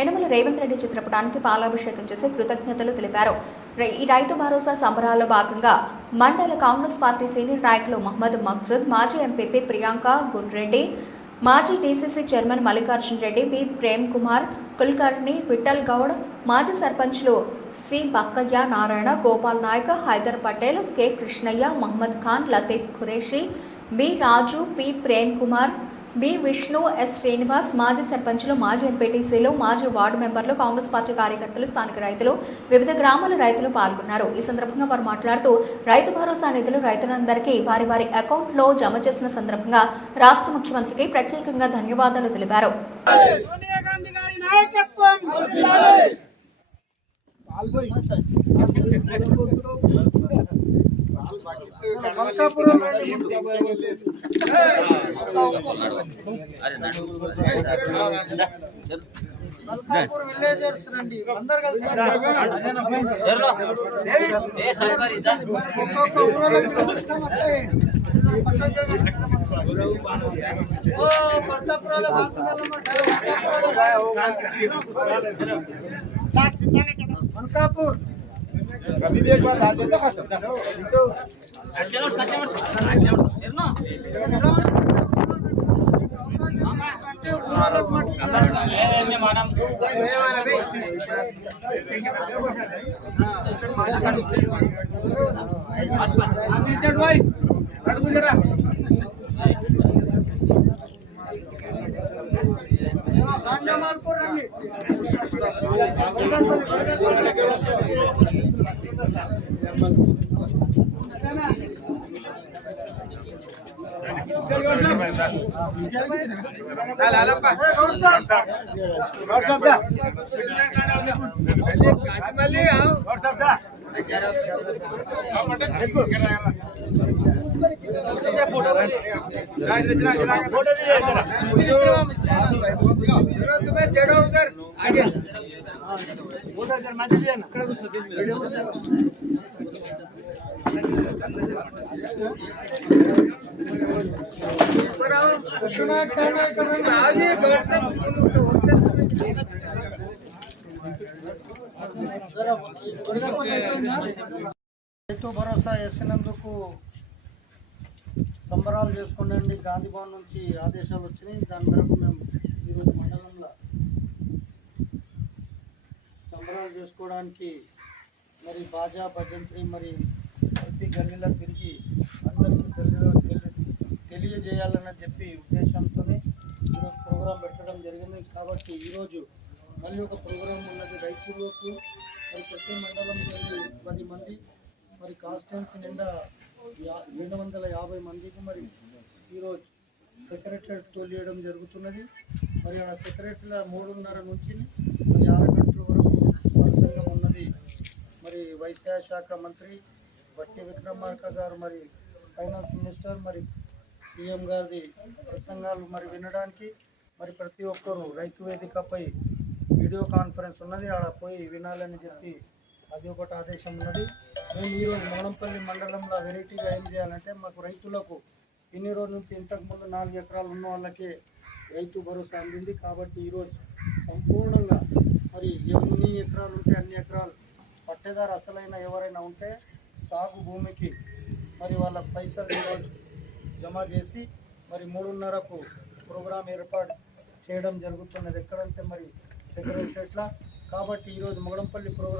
యనమల రేవంత్ రెడ్డి చిత్రపటానికి పాలాభిషేకం చేసి కృతజ్ఞతలు తెలిపారు. ఈ రైతు భరోసా సంబరాల్లో భాగంగా మండల కాంగ్రెస్ పార్టీ సీనియర్ నాయకులు మహమ్మద్ మక్సూద్, మాజీ ఎంపీపీ ప్రియాంక గుండ్రెడ్డి, మాజీ DCC chairman Mallikarjun Reddy, P Prem Kumar, Kulkarni, Vithal Goud, మాజీ సర్పంచ్లు C Bakkayya, Narayana, Gopal Naik, Haider Patel, K Krishnayya, Mohammed Khan, Latif Qureshi, B Raju, P Prem Kumar, B Vishnu, S Srinivas, మాజీ సర్పంచ్లు, మాజీ ఎంపీటీసీలు, మాజీ వార్డు మెంబర్లు, కాంగ్రెస్ పార్టీ కార్యకర్తలు, స్థానిక రైతులు, వివిధ గ్రామాల రైతులు పాల్గొన్నారు. ఈ సందర్భంగా వారు మాట్లాడుతూ రైతు భరోసా నిధులు రైతులందరికీ వారి వారి అకౌంట్లో జమ చేసిన సందర్భంగా రాష్ట్ర ముఖ్యమంత్రికి ప్రత్యేకంగా ధన్యవాదాలు తెలిపారు. మల్కాపూర్ విలేజర్స్ రండి, అందరు కలిసి మల్కాపూర్ రైతు భరోసా వేసినందుకు సంబరాలు చేసుకునే గాంధీ భవన్ నుంచి ఆదేశాలు వచ్చినాయి. దాని మేరకు మేము ఈరోజు మండలంలో సంబరాలు చేసుకోవడానికి మరి బాజా భజంత్రి మరి ప్రతి గల్లీలో తిరిగి అందరికీ తెలియజేయాలని చెప్పి ఉద్దేశంతోనే ఈరోజు ప్రోగ్రాం పెట్టడం జరిగింది. కాబట్టి ఈరోజు మళ్ళీ ఒక ప్రోగ్రాం ఉన్నది రైతులకు. మరి ప్రతి మండలంలో 10 మంది, మరి కాన్స్టిట్యున్సీ నిండా 250 మందికి మరి ఈరోజు సెక్రటరేట్ తోలియడం జరుగుతున్నది. మరి ఆ సెక్రటరీలో 3:30 నుంచి మరి 6 గంటల వరకు ప్రసంగం ఉన్నది. మరి వ్యవసాయ శాఖ మంత్రి బట్టి విక్రమార్క గారు, మరి ఫైనాన్స్ మినిస్టర్, మరి సీఎం గారిది ప్రసంగాలు మరి వినడానికి మరి ప్రతి ఒక్కరూ రైతు వేదికపై వీడియో కాన్ఫరెన్స్ ఉన్నది, ఆడ పోయి వినాలని చెప్పి అది ఒకటి ఆదేశం ఉన్నది. మేము ఈరోజు మోడంపల్లి మండలంలో వెరైటీగా ఏం చేయాలంటే, మాకు రైతులకు ఇన్ని రోజుల నుంచి ఇంతకుముందు 4 ఎకరాలు ఉన్న వాళ్ళకే రైతు భరోసా అందింది. కాబట్టి ఈరోజు సంపూర్ణంగా మరి ఎన్ని ఎకరాలు ఉంటే అన్ని ఎకరాలు పట్టేదారు అసలైన ఎవరైనా ఉంటే సాగు భూమికి మరి వాళ్ళ పైసలు ఈరోజు జమ చేసి మరి 3:30కు ప్రోగ్రాం ఏర్పాటు చేయడం జరుగుతున్నది. ఎక్కడంటే మరి సెక్రటరేట్లా. కాబట్టి ఈరోజు మోడంపల్లి ప్రోగ్రాం